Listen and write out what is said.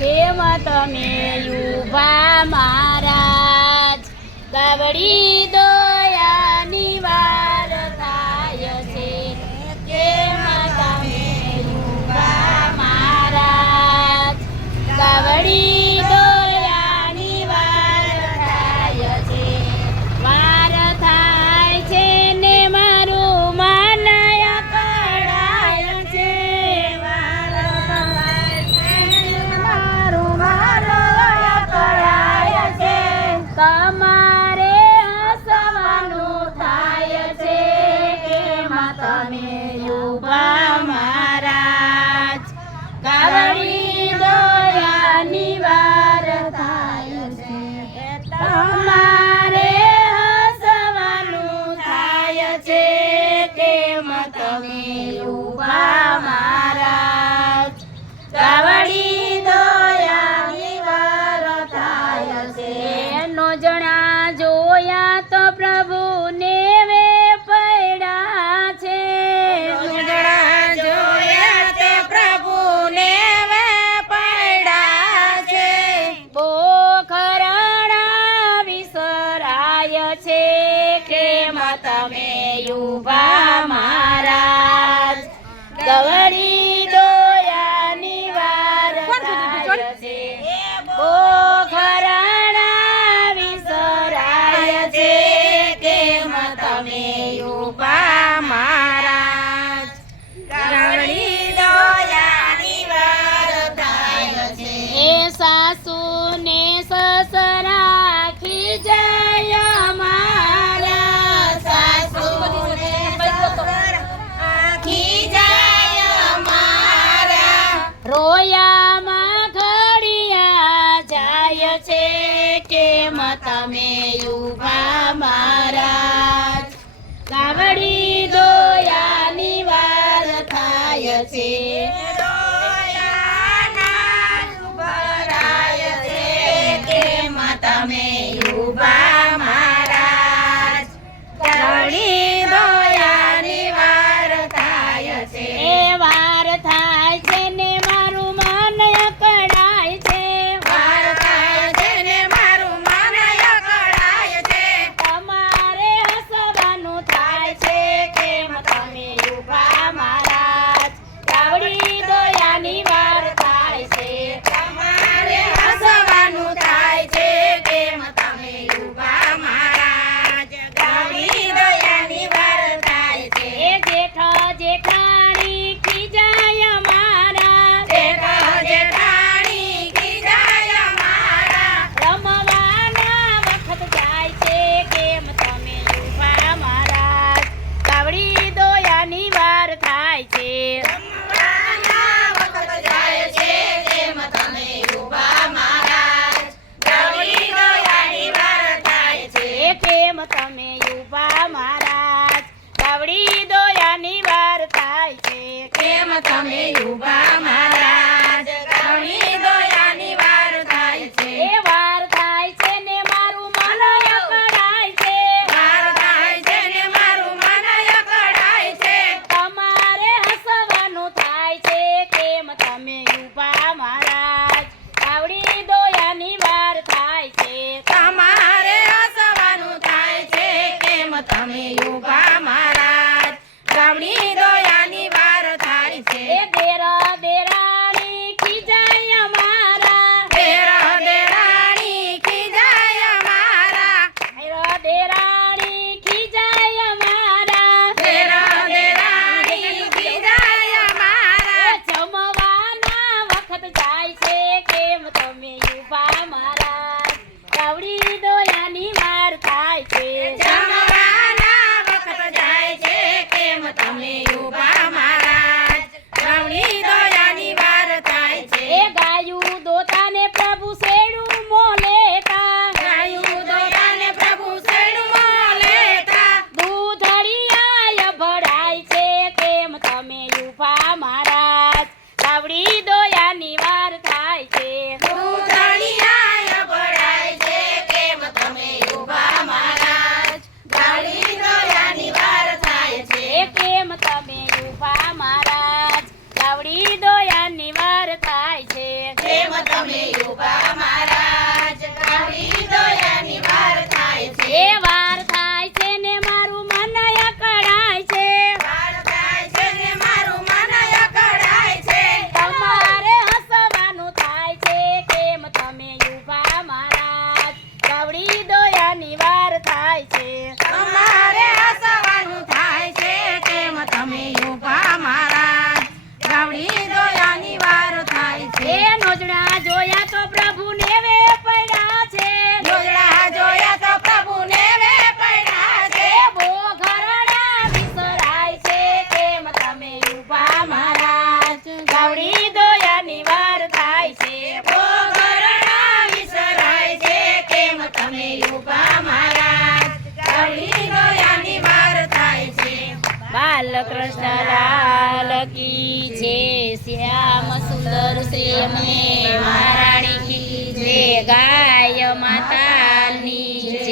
કેમ તમે યુભા મહારાજ ગાવડી દયાની વાર થાય છે કેમ તમે યુભા મહારાજ ગાવડી દયાની વાર થાય છે વાર થાય છે ને મારું માનય કળાય છે વાર થાય છે મારું માનય કળાય છે તમારે હસવાનું થાય છે કેમ તમે યુભા મહારાજ ગાવડી દયાની વાર થાય છે તમારે હસવાનું થાય છે કેમ તમે યુભા મહારાજ ગાવડી દયાની વાર થાય છે નો જણા જોયા તો પ્રભુને વે પડ્યા છે જણા જોયા તો પ્રભુને વે પડ્યા છે પોખરણા વિસરાય છે કેમ તમે યુભા મહારાજ ગાવડી દયાની વાર થાય છે પોખરણા વિસરાય છે કેમ તમે યુભા મહારાજ ગાવડી દયાની વાર થાય છે એ સાસુ ને સસરા ખીજાય મારા સાસુ ને સસરા ખીજાય મારા રોયામાં ઘડિયા જાય છે કેમ તમે યુભા મહારાજ ગાવડી દયાની વાર થાય છે કેમ તમે યુભા મહારાજ ગાવડી દયાની વાર થાય છે એ વાર થાય છે ને મારું કી છે, શ્યામ સુંદર શ્રી અમને મહારાણી કી છે, ગાય માતા